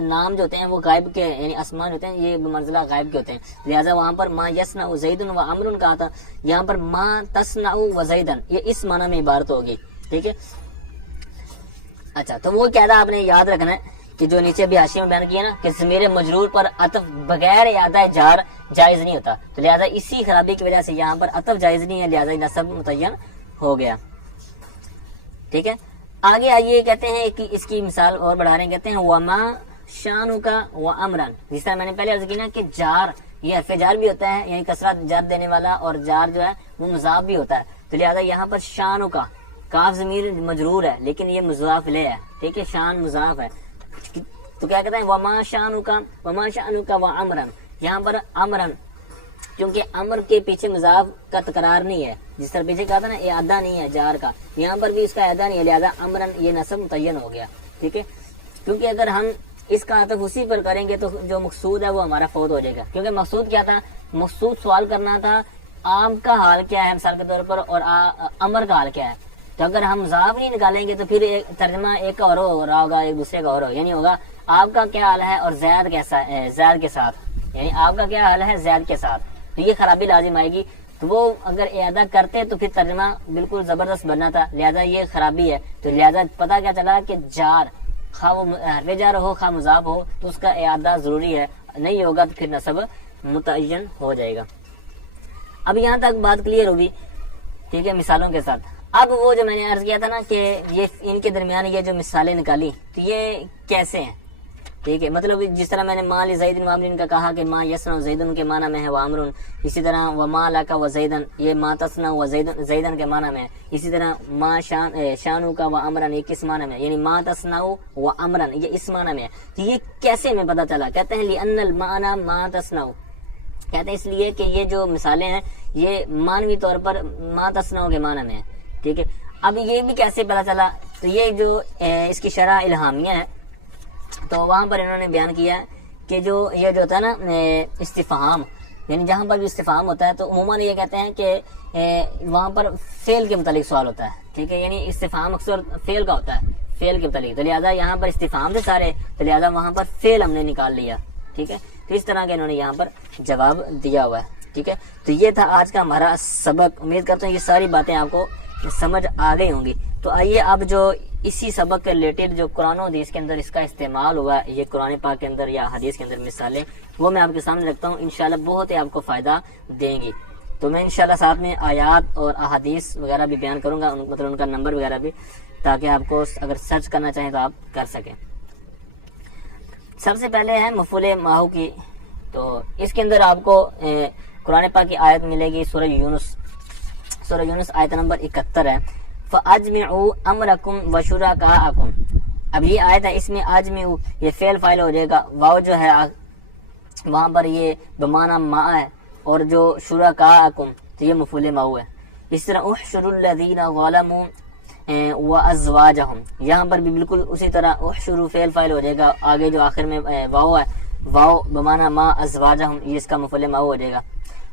نام جو ہوتے ہیں وہ غائب کے یعنی اسمان ہوتے ہیں، یہ منزلہ غائب کے ہوتے ہیں، لہٰذا وہاں پر ما یصنع زید و امر کہا تھا، یہاں پر ما تصنع و زیدن یہ اس معنی میں عبارت ہوگی. ٹھیک ہے. اچھا تو وہ کیا تھا آپ نے یاد رکھنا ہے کہ جو نیچے بھی حاشیے میں بیان کیا نا کہ ضمیر مجرور پر عطف بغیر اعادہ جار جائز نہیں ہوتا، تو لہذا اسی خرابی کی وجہ سے یہاں پر عطف جائز نہیں ہے، لہذا نصب متعین ہو گیا. ٹھیک ہے. آگے آئیے کہتے ہیں کہ اس کی مثال اور بڑھا رہے ہیں، کہتے ہیں وما شانک و امرن، جس طرح میں نے پہلے عرض کی نا کہ جار یہ حرف جار بھی ہوتا ہے، یعنی کثرت جار دینے والا، اور جار جو ہے وہ مضاف بھی ہوتا ہے. تو لہذا یہاں پر شانو کا کاف ضمیر مجرور ہے لیکن یہ مضاف الیہ ہے. ٹھیک ہے. شان مضاف ہے، تو کیا کہتے ہیں وما شانو کا و امرن، یہاں پر امرن کیونکہ امر کے پیچھے مضاف کا تکرار نہیں ہے، جس طرح پیچھے کہا تھا نا اعادہ نہیں ہے جار کا، یہاں پر بھی اس کا اعادہ نہیں ہے، لہذا امرن یہ نصب متعین ہو گیا. ٹھیک ہے. کیونکہ اگر ہم اس کا عطف اسی پر کریں گے تو جو مقصود ہے وہ ہمارا فوت ہو جائے گا. کیونکہ مقصود کیا تھا، مقصود سوال کرنا تھا عام کا حال کیا ہے مثال کے طور پر، اور امر کا حال کیا ہے. تو اگر ہم مضاف نہیں نکالیں گے تو پھر ترجمہ ایک کا اور ہو رہا ہوگا، ایک دوسرے کا اور ہو، یعنی ہوگا آپ کا کیا حال ہے اور زید کیسا ہے، زید کے ساتھ، یعنی آپ کا کیا حال ہے زید کے ساتھ، تو یہ خرابی لازم آئے گی. تو وہ اگر اعادہ کرتے تو پھر ترجمہ بالکل زبردست بننا تھا، لہذا یہ خرابی ہے. تو لہذا پتہ کیا چلا کہ جار خواہ وہ حرف جار ہو خواہ مضاف ہو تو اس کا اعادہ ضروری ہے، نہیں ہوگا تو پھر نصب متعین ہو جائے گا. اب یہاں تک بات کلیئر ہوگی. ٹھیک ہے. مثالوں کے ساتھ اب وہ جو میں نے عرض کیا تھا نا کہ یہ ان کے درمیان یہ جو مثالیں نکالی تو یہ کیسے ہیں. ٹھیک ہے. مطلب جس طرح میں نے ما لزید و عمر کا کہا کہ ما یصنع زیدن کے معنی میں ہے و عمر، اسی طرح وما لک و زیدن یہ ما تصنع و زیدن کے معنی میں ہے. اسی طرح ما شانو کا و عمرن یہ کس معنی میں، یعنی ما تصنع و عمرن یہ اس معنی میں ہے. تو یہ کیسے میں پتہ چلا، کہتے ہیں لأن المعنى ما تصنع، کہتے ہیں اس لیے کہ یہ جو مثالیں ہیں یہ مانوی طور پر ما تصنع کے معنی میں ہے. ٹھیک ہے. اب یہ بھی کیسے پتہ چلا، تو یہ جو اس کی شرح الہامیہ ہے تو وہاں پر انہوں نے بیان کیا کہ جو یہ جو ہوتا ہے نا استفہام، یعنی جہاں پر بھی استفہام ہوتا ہے تو عموماً یہ کہتے ہیں کہ وہاں پر فعل کے متعلق سوال ہوتا ہے. ٹھیک ہے. یعنی استفہام اکثر فعل کا ہوتا ہے، فعل کے متعلق، تو لہٰذا یہاں پر استفہام سے سارے، تو لہٰذا وہاں پر فعل ہم نے نکال لیا. ٹھیک ہے. تو اس طرح کے انہوں نے یہاں پر جواب دیا ہوا ہے. ٹھیک ہے. تو یہ تھا آج کا ہمارا سبق. امید کرتا ہوں یہ ساری باتیں آپ کو سمجھ آ گئی ہوں گی. تو آئیے اب جو اسی سبق کے ریلیٹڈ جو قرآن و حدیث کے اندر اس کا استعمال ہوا ہے، یہ قرآن پاک کے اندر یا حدیث کے اندر مثالیں، وہ میں آپ کے سامنے رکھتا ہوں. انشاءاللہ بہت ہی آپ کو فائدہ دیں گی. تو میں انشاءاللہ ساتھ میں آیات اور احادیث وغیرہ بھی بیان کروں گا، مطلب ان کا نمبر وغیرہ بھی، تاکہ آپ کو اگر سرچ کرنا چاہیں تو آپ کر سکیں. سب سے پہلے ہے مفعول ماہو کی. تو اس کے اندر آپ کو قرآن پاک کی آیت ملے گی، سورہ یونس آیت نمبر 71 ہے. فَأَجْمِعُوا أَمْرَكُمْ وَشُرَكَاءَكُمْ. اب یہ آیت ہے، اس میں اجمعوا یہ فعل فاعل ہو جائے گا، واو جو ہے وہاں پر یہ بمعنی ما ہے، اور جو شرکاءکم تو یہ مفعول ماہو ہے. اس طرح احشروا الذین ظلموا وازواجہم، یہاں پر بھی بالکل اسی طرح احشروا فعل فاعل ہو جائے گا، آگے جو آخر میں واو ہے، واو بمعنی ما ازواجہم یہ اس کا مفعول ماہو ہو جائے گا.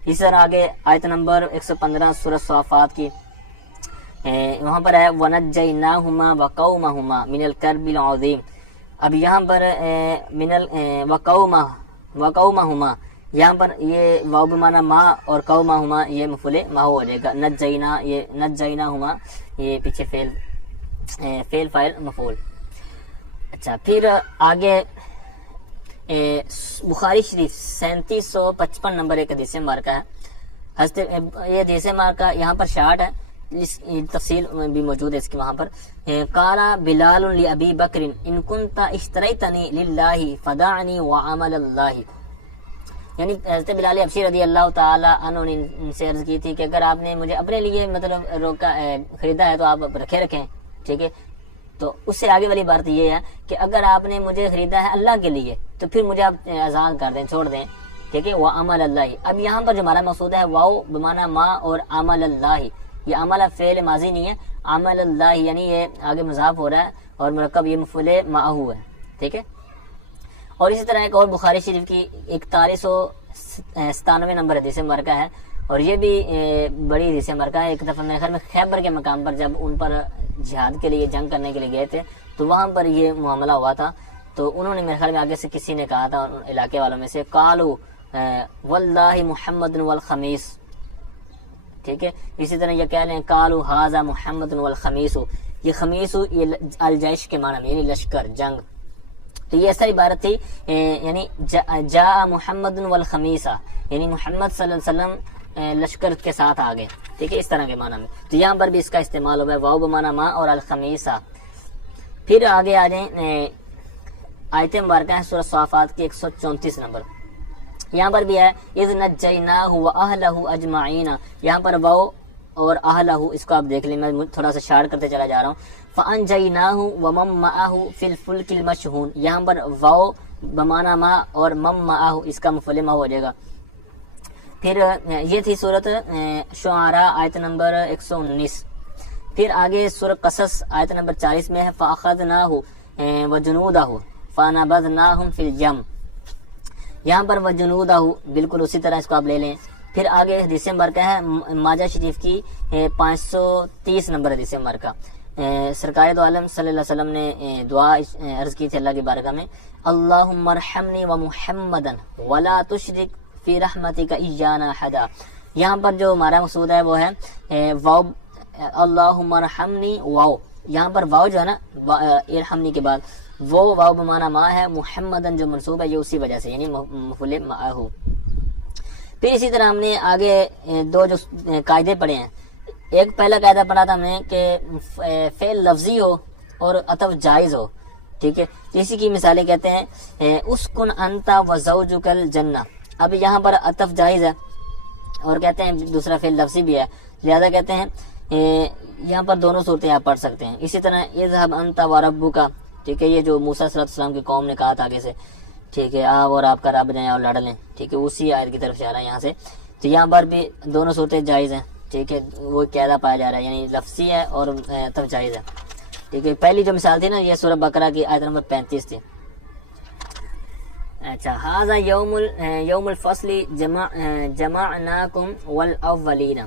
اس طرح آگے آیت نمبر 115 سورہ صافات کی وہاں پر ہے وَنَجَّيْنَاهُمَا وَقَوْمَهُمَا مِنَ الْكَرْبِ الْعَظِيمِ. اب یہاں پر وَقَوْمَهُمَا یہاں پر یہ واو بمعنی ما اور قومہما یہ مفعول ماہو ہو جائے گا. نجیناہما یہ پیچھے فعل فاعل مفعول. اچھا پھر آگے بخاری شریف 3755 نمبر ایک حدیث مبارکہ ہے. یہ حدیث مبارکہ یہاں پر شارٹ ہے، تفصیل بھی موجود ہے اس کی. وہاں پر قال بلال لأبی بکر ان کنت اشتریتنی للہ فدعنی وعمل اللہ. یعنی حضرت بلال حبشی رضی اللہ تعالی عنہ نے ان سے عرض کی تھی کہ اگر آپ نے مجھے اپنے لیے مطلب خریدا ہے تو آپ رکھیں، ٹھیک ہے. تو اس سے آگے والی بات یہ ہے کہ اگر آپ نے مجھے خریدا ہے اللہ کے لیے تو پھر مجھے آپ آزاد کر دیں، چھوڑ دیں، ٹھیک ہے. وہ عمل اللہ. اب یہاں پر جو ہمارا مقصود ہے واو بمعنی ما اور عمل اللہ، یہ عمل فعل ماضی نہیں ہے، عمل اللہ یعنی یہ آگے مضاف ہو رہا ہے اور مرکب یہ مفعول معہ ہے، ٹھیک ہے. اور اسی طرح ایک اور بخاری شریف کی 4197 نمبر حدیث مبارکہ ہے، اور یہ بھی بڑی حدیث مبارکہ ہے. ایک دفعہ میرے خیال میں خیبر کے مقام پر جب ان پر جہاد کے لیے جنگ کرنے کے لیے گئے تھے تو وہاں پر یہ معاملہ ہوا تھا. تو انہوں نے میرے خیال میں آگے سے کسی نے کہا تھا علاقے والوں میں سے، قالوا واللہ محمد والخمیس، ٹھیک ہے. اسی طرح یہ کہہ لیں قالوا ھذا محمد والخمیس، یہ خمیس یہ الجیش کے معنی میں یعنی لشکر، جنگ. تو یہ ایسا عبارت تھی یعنی جاء محمد والخمیسہ یعنی محمد صلی اللہ علیہ وسلم لشکر کے ساتھ آگے، ٹھیک ہے، اس طرح کے معنی میں. تو یہاں پر بھی اس کا استعمال ہوا ہے واو بمعنی ما اور الخمیسہ. پھر آگے آ جائیں آیت مبارکہ ہے سورہ صافات کی 134 نمبر. یہاں پر بھی ہے اذ نجیناہ واہلہ اجمعین، یہاں پر واو اور اہلہ، اس کو آپ دیکھ لیں، میں تھوڑا سا شارٹ کرتے چلا جا رہا ہوں. فانجیناہ ومن معہ فی الفلک المشحون، یہاں پر واو بمعنی ما اور مم معہ اس کا مفعول ما ہو جائے گا. پھر یہ تھی سورۃ شعراء آیت نمبر 119. پھر آگے سورہ قصص آیت نمبر 40 میں ہے فاخذناہ وجنودہ فنبذناہم فی الیم، یہاں پر وجنودہ بالکل اسی طرح اس کو آپ لے لیں. پھر آگے حدیث مبارکہ ہے ماجہ شریف کی 530 نمبر حدیث مبارکہ. سرکار دو عالم صلی اللہ علیہ وسلم نے دعا عرض کی تھی اللہ کی بارگاہ میں، اللہم ارحمنی ومحمدا ولا تشرک فی رحمتک ایانا احدا. یہاں پر جو ہمارا مقصود ہے وہ ہے واو اللہم ارحمنی واو، یہاں پر واو جو ہے نا ارحمنی کے بعد وہ واو بمعنی ما ہے، محمدن جو منصوب ہے یہ اسی وجہ سے یعنی مفعول معہ. پھر اسی طرح ہم نے آگے دو جو قاعدے پڑھے ہیں، ایک پہلا قاعدہ پڑھا تھا ہم نے کہ فعل لفظی ہو اور عطف جائز ہو، ٹھیک ہے. اسی کی مثالیں کہتے ہیں اسکن انت وزوجک الجنہ. اب یہاں پر عطف جائز ہے اور کہتے ہیں دوسرا فعل لفظی بھی ہے، لہذا کہتے ہیں یہاں پر دونوں صورتیں آپ پڑھ سکتے ہیں. اسی طرح اذهب انت وربک، ٹھیک ہے، یہ جو موسیٰ صلی اللہ علیہ وسلم کی قوم نے کہا تھا آگے سے، ٹھیک ہے، آپ اور آپ کا رب جائیں اور لڑ لیں، ٹھیک ہے، اسی آیت کی طرف اشارہ ہے یہاں سے. تو یہاں پر بھی دونوں صورتیں جائز ہیں، ٹھیک ہے، وہ قاعدہ پایا جا رہا ہے یعنی لفظی ہے اور عطف جائز ہے، ٹھیک ہے. پہلی جو مثال تھی نا یہ سورہ بقرہ کی آیت نمبر 35 تھی. اچھا ھذا یوم الفصل جمعناکم والاولین،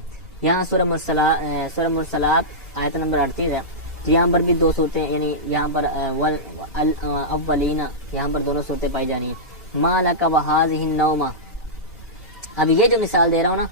یہاں سورہ مرسلات آیت نمبر 38 ہے. تو یہاں پر بھی دو صورتیں یعنی یہاں پر والاولین یہاں پر دونوں صورتیں پائی جانی ہیں. ما لک وھذہ النوم، اب یہ جو مثال دے رہا ہوں نا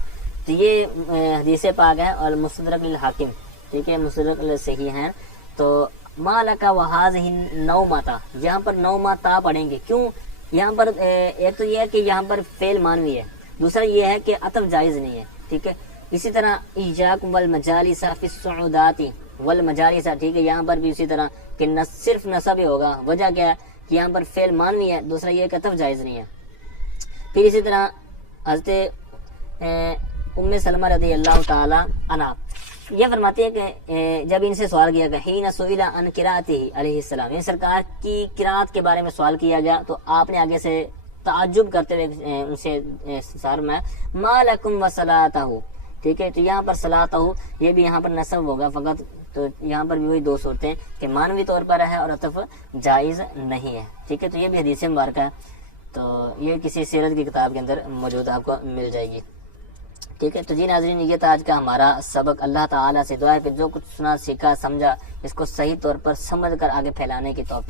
تو یہ حدیث پاک ہے اور مستدرک للحاکم، ٹھیک ہے، مستدرک صحیح ہیں. تو ما لک وھذہ النوم، یہاں پر نومتا پڑھیں گے، کیوں؟ یہاں پر ایک تو یہ ہے کہ یہاں پر فعل مانوی ہے، دوسرا یہ ہے کہ عطف جائز نہیں ہے، ٹھیک ہے. اسی طرح ایاکم والمجالس فی الصعودات والمجالس، ٹھیک ہے، یہاں پر بھی اسی طرح کہ صرف نصب ہی ہوگا. وجہ کیا ہے کہ یہاں پر فعل مانوی ہے، دوسرا یہ کہ عطف جائز نہیں ہے. پھر اسی طرح حضرت ام سلمہ رضی اللہ تعالی عنہا یہ فرماتی ہے کہ جب ان سے سوال کیا گیا حین سئل عن قراءتہ علیہ السلام، یعنی سرکار کی قراءت کے بارے میں سوال کیا گیا تو آپ نے آگے سے تعجب کرتے ہوئے ان سے فرمایا ما لکم وصلاتہ، ٹھیک ہے. تو یہاں پر صلاتہ یہ بھی یہاں پر نصب ہوگا فقط. تو یہاں پر بھی وہی دو صورتیں کہ مانوی طور پر ہے اور عطف جائز نہیں ہے، ٹھیک ہے. تو یہ بھی حدیث مبارکہ ہے، تو یہ کسی سیرت کی کتاب کے اندر موجود آپ کو مل جائے گی، ٹھیک ہے. تو جی ناظرین یہ تھا آج کا ہمارا سبق. اللہ تعالیٰ سے دعا ہے کہ جو کچھ سنا سیکھا سمجھا اس کو صحیح طور پر سمجھ کر آگے پھیلانے کی توفیق